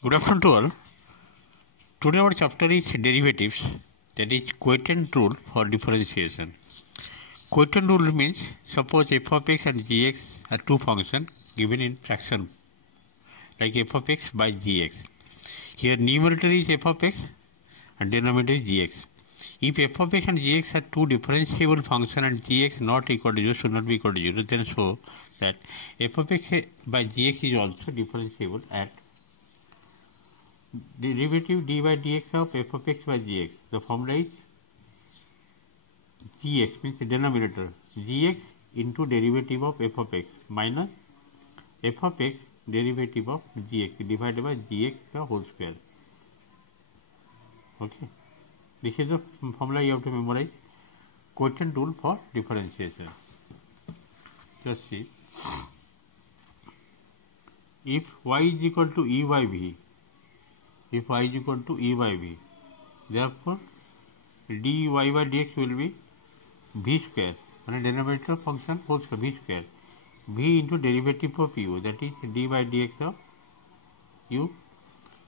Good afternoon to all. Today our chapter is derivatives, that is quotient rule for differentiation. Quotient rule means suppose f of x and gx are two functions given in fraction like f of x by gx. Here numerator is f of x and denominator is gx. If f of x and gx are two differentiable functions and gx not equal to 0 should not be equal to 0, then show that f of x by gx is also differentiable at derivative d by dx of f of x by gx. The formula is gx means the denominator gx into derivative of f of x minus f of x derivative of gx divided by gx the whole square. Okay, this is the formula you have to memorize. Quotient rule for differentiation. Just see, if y is equal to e by v, if y is equal to e by v, therefore dy by dx will be v square and denominator function whole square v square, v into derivative of u, that is d by dx of u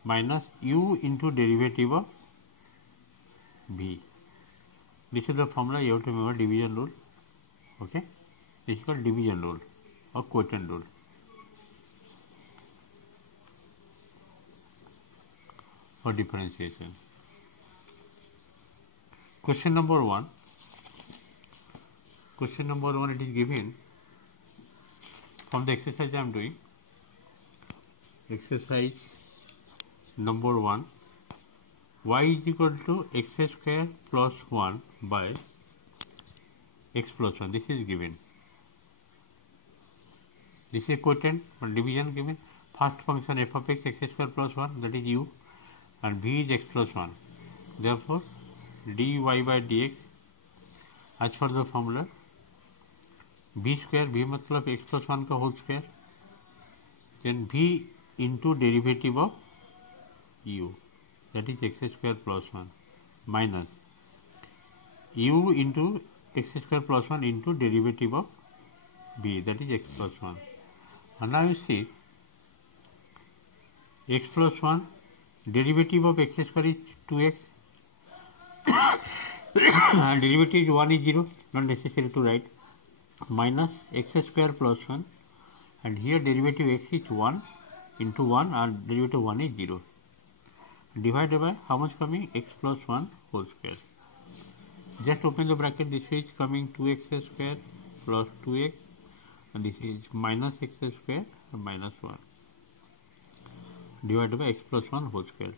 minus u into derivative of v. This is the formula you have to remember, division rule. Okay, this is called division rule or quotient rule. For differentiation. Question number 1. Question number 1, it is given from the exercise I am doing. Exercise number 1. Y is equal to x square plus 1 by x plus 1. This is given. This is quotient or division given. First function f of x square plus 1, that is u, and v is x plus 1. Therefore, dy by dx as per the formula v square, v मतलब x plus 1 का whole square, then v into derivative of u, that is x square plus 1 minus u into x square plus 1 into derivative of v, that is x plus 1. And now you see x plus 1, derivative of x square is 2x and derivative 1 is 0, not necessary to write, minus x square plus 1, and here derivative x is 1 into 1 and derivative 1 is 0, divided by how much coming, x plus 1 whole square. Just open the bracket, this is coming 2x square plus 2x and this is minus x square and minus 1 divided by x plus 1 whole square.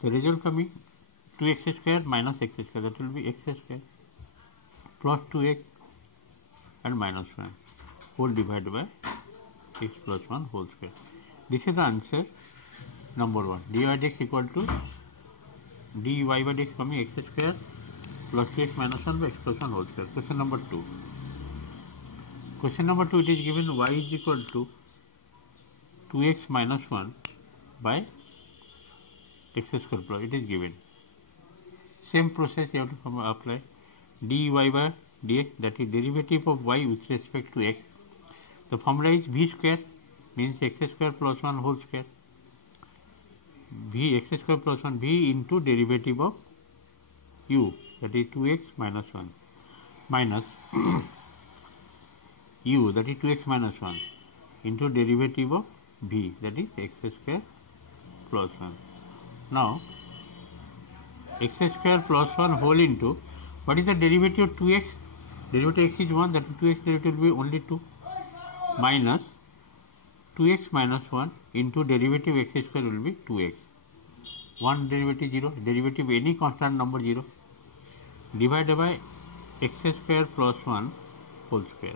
The result coming 2x square minus x square, that will be x square plus 2x and minus 1 whole divided by x plus 1 whole square. This is the answer number 1. dy by dx equal to dy by dx coming x square plus 2x minus 1 by x plus 1 whole square. Question number 2. Question number 2, it is given y is equal to 2x minus 1 by x square plus, it is given. Same process you have to apply. dy by dx, that is derivative of y with respect to x. The formula is v square, means x square plus 1 whole square, v x square plus 1 v into derivative of u, that is 2x minus 1 minus u, that is 2x minus 1 into derivative of v, that is x square plus 1. Now x square plus 1 whole into, what is the derivative of 2x? Derivative x is 1, that is 2x derivative will be only 2, minus 2x minus 1 into derivative x square will be 2x. 1 derivative 0, derivative any constant number 0, divided by x square plus 1 whole square.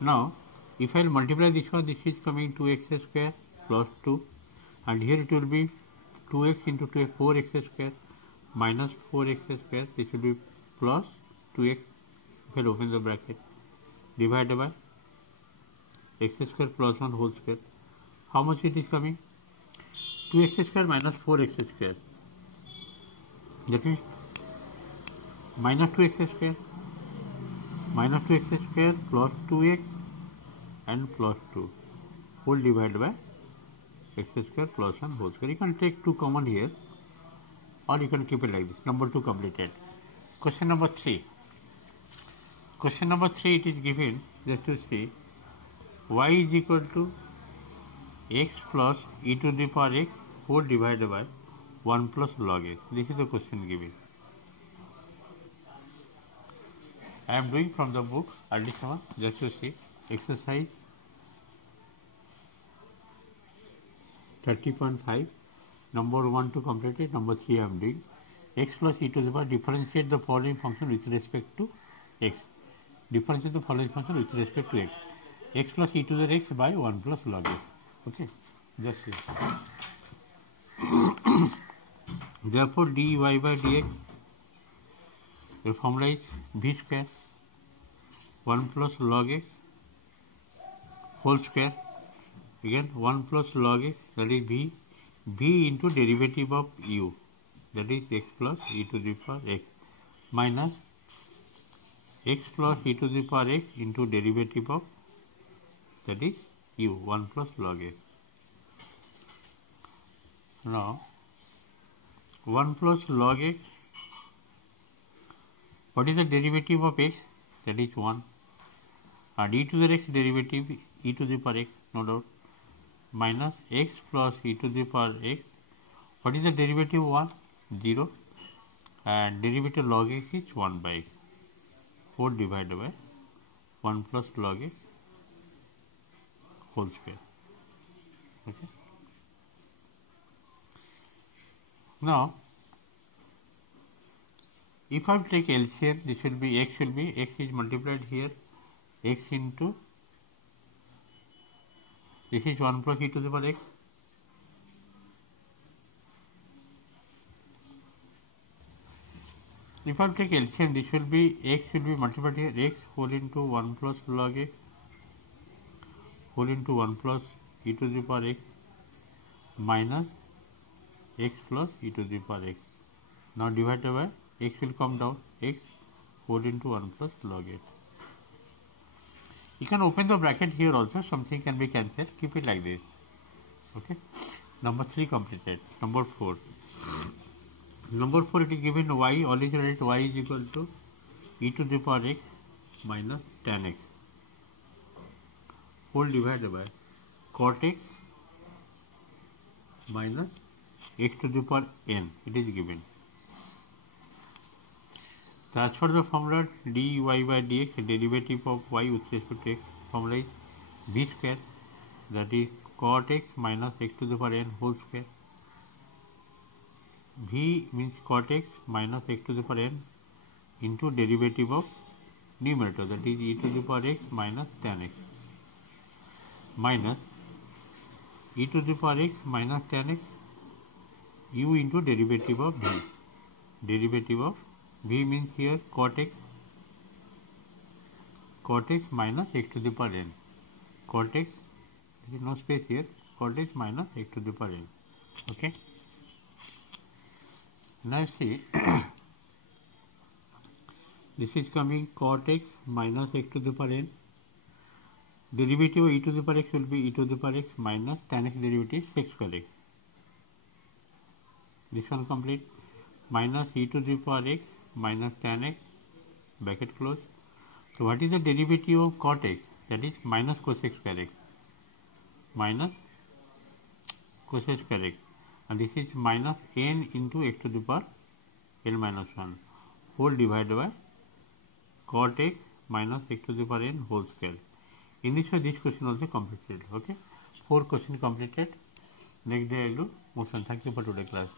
Now, if I will multiply this one, this is coming 2x square plus 2, and here it will be 2x into 2x, 4x square minus 4x square, this will be plus 2x, if I will open the bracket, divided by x square plus 1 whole square. How much it is coming? 2x square minus 4x square, that is minus 2x square plus 2x and plus 2 whole divided by x square plus 1 whole square. You can take 2 common here, or you can keep it like this. Number 2 completed. Question number 3. Question number 3, it is given, just to see, y is equal to x plus e to the power x 4 divided by 1 plus log x. This is the question given. I am doing from the book early summer, just to see. Exercise 30.5, number 1 to complete it, number 3 I am doing. X plus e to the power, differentiate the following function with respect to x. Differentiate the following function with respect to x. X plus e to the x by 1 plus log x. Okay, just see. Therefore, dy by dx, the formula is v square 1 plus log x whole square. Again 1 plus log x, that is v into derivative of u, that is x plus e to the power x, minus x plus e to the power x into derivative of, that is u, 1 plus log x. Now 1 plus log x, what is the derivative of x? That is 1. And e to the x derivative, e to the power x, no doubt, minus x plus e to the power x. What is the derivative of 1? 0. And derivative log x is 1 by x. 4 divided by 1 plus log x whole square. Okay. Now, if I take LCM, this will be x is multiplied here, x into, this is 1 plus e to the power x. If I take LCM, this will be, x will be multiplied here, x whole into 1 plus log x whole into 1 plus e to the power x minus x plus e to the power x. Now divided by, x will come down, x whole into 1 plus log x. You can open the bracket here also, something can be cancelled, keep it like this. Okay. Number 3 completed. Number 4. Number 4, it is given y, always write y is equal to e to the power x minus tan x whole divided by cot x minus x to the power n, it is given. Transfer the formula dy by dx, derivative of y with respect to x, formula is v square, that is cot x minus x to the power n whole square. V means cot x minus x to the power n into derivative of numerator, that is e to the power x minus tan x, minus e to the power x minus tan x u into derivative of v. Derivative of v means here cot x minus x to the power n. Cot x, there is no space here, cot x minus x to the power n. Okay. Now see, this is coming cot x minus x to the power n. Derivative of e to the power x will be e to the power x minus tan x derivative sec square x. This one complete, minus e to the power x minus tan x, bracket close. So what is the derivative of cot x? That is minus cosec square x, minus cosec square x, and this is minus n into x to the power n minus 1 whole divided by cot x minus x to the power n whole square. In this way, this question also completed. Okay, 4 questions completed. Next day I will do motion. Thank you for today's class.